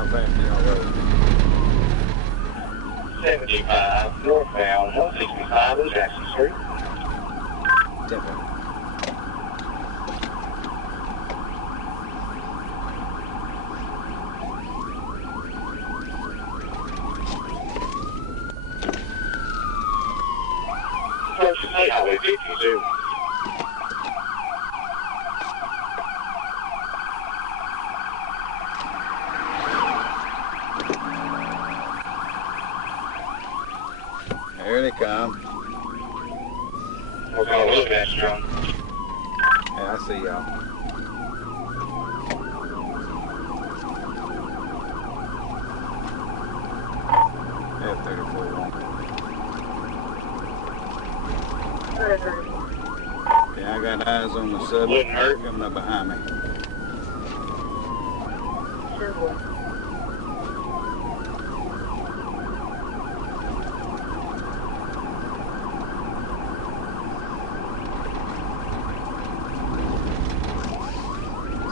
How fast do y'all go? 75 northbound, 165 on Jackson Street. Definitely. Approaching State Highway 52. Here they come. We're going to look at you, John. Yeah, I see y'all. F-34. Yeah, I got eyes on the sub coming up behind me.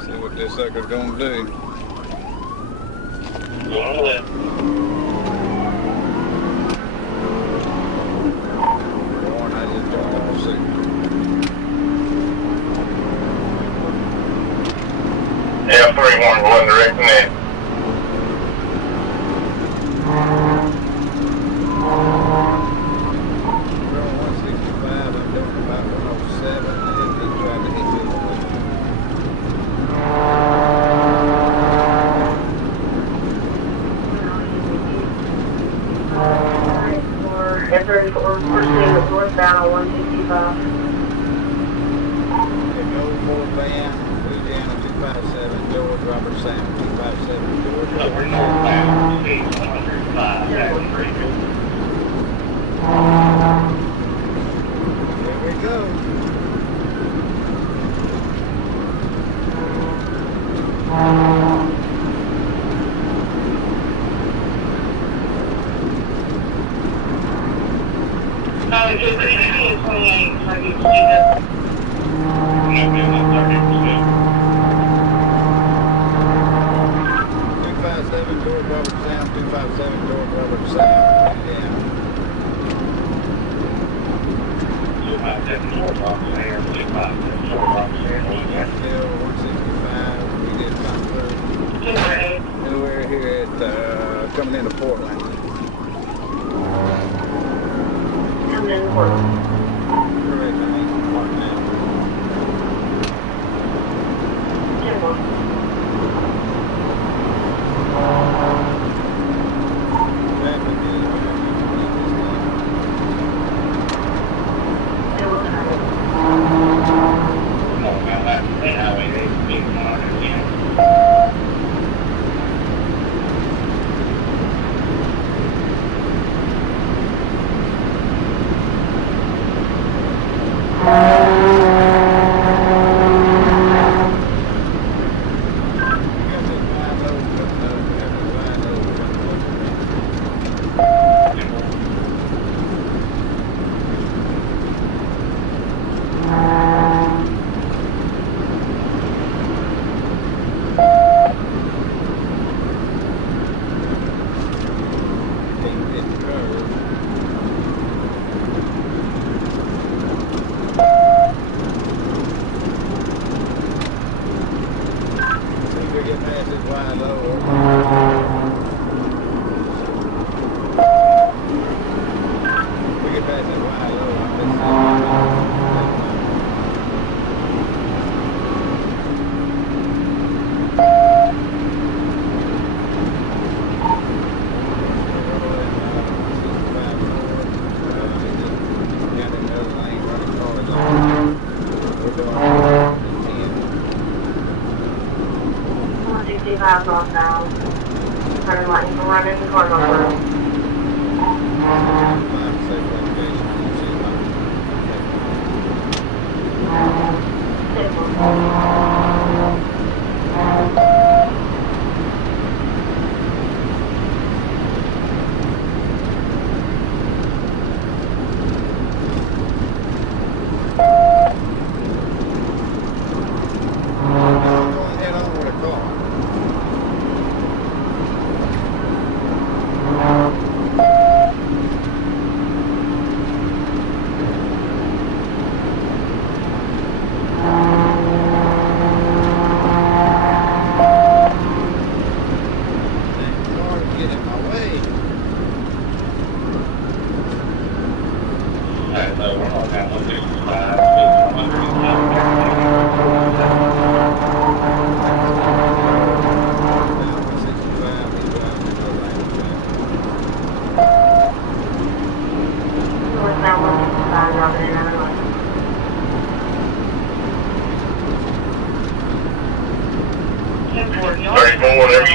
See what this sucker's gonna do. Go on the left. Warren, I just jumped on the seat. Yeah, 31 going direct net. We're on 165, I'm doing about 107, and he tried to hit me on F-34 proceeding northbound on 165. It goes northbound, Louisiana 257, George Robert Sound 257, George Over Robert Sound. northbound, speed 105, Jackson Street. There we go. Is it 28, so you see that? No, man, that's 257 George Robert Sound, 257 George Robert Sound. Yeah. 257 North Rock Center, 257 North Rock Center. Still 165. We did come through. Right. We're here at coming into Portland. Coming in Portland. Correct, I mean Park now. Traffic is Come on, man, that's State Highway 8, 110. Northbound. Turn right and run into the car number.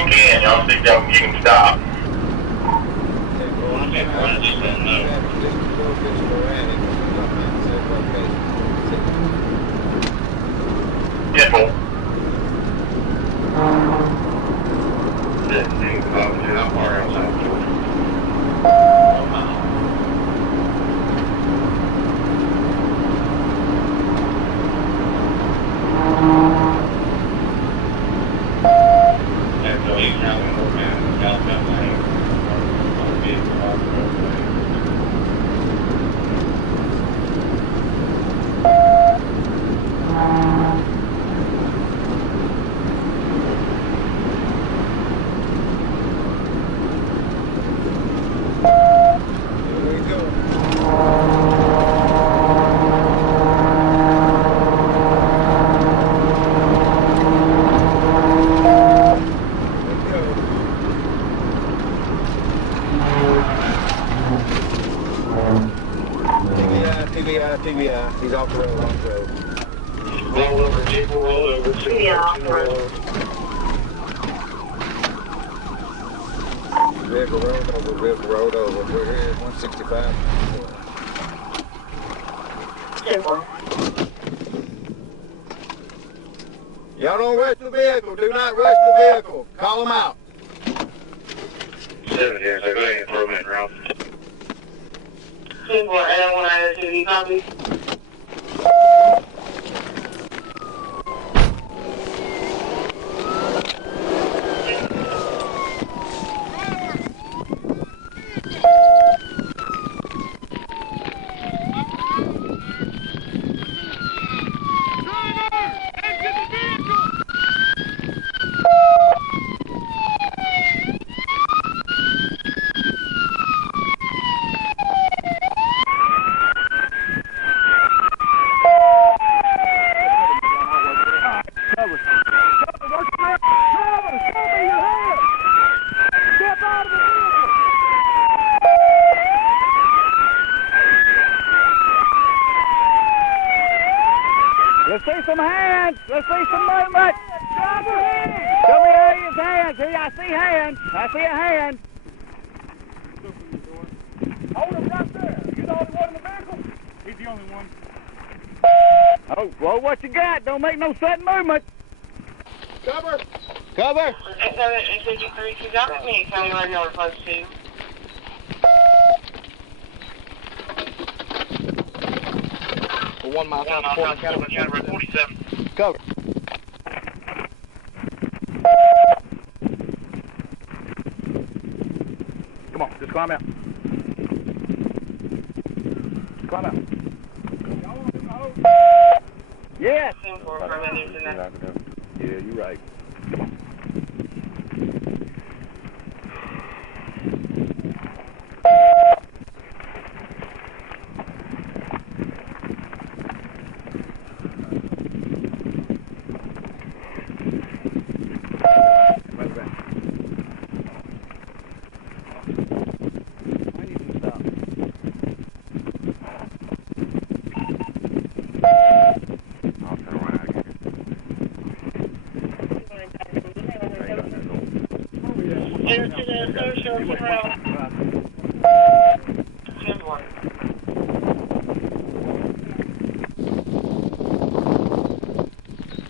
you can. Y'all see if y'all can get him stopped. Well, I'm Okay, well, just let him know. just a little bit sporadic. Sometimes several locations. 10-4. How far outside Georgia? 1 mile. And so he's having a work out in the southbound lane. On the vehicle off the roadway. Here we go. TVI, he's off the road, off the road. Roll over, vehicle roll over. Yeah, off the road. Vehicle road over, vehicle road over. We're here at 165. 10-4. Y'all don't rush the vehicle. Do not rush the vehicle. Call them out. 7 here, so go ahead and throw him in route. 10-4, L1 TV, copy. Let's see some hands. Let's see some movement. Show me Ian's hands. Here, I see hands. I see a hand. Hold him right there. You the only one in the vehicle? He's the only one. Oh, well, what you got? Don't make no sudden movement. Cover. Cover. 853, you got me. Tell me where you're close to. For 1 mile south of Portland County. 47. Cover. Come on, just climb out. Climb out. Yes. 10-4 for minutes in that. Yeah, you're right. Come on.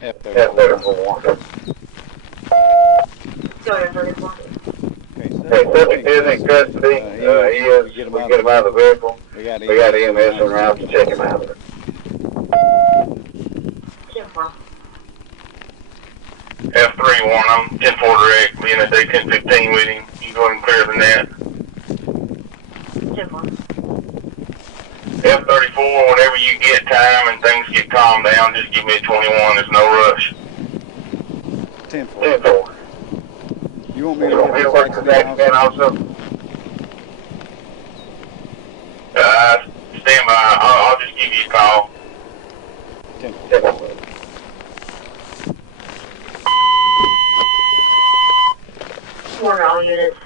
F-34. Go ahead, 34. Okay, Subject is in custody. We get him out of the vehicle. We got EMS en route to check him out. 10-4. F31, I'm 10-4 direct, being at day 10-15 with him. You go ahead and clear the net. 10-4. F34, whenever you get time and things get calmed down, just give me a 21. There's no rush. 10-4. 10-4. You want me You want me to work the accident also? Stand by. I'll just give you a call. 10-4. Warn all units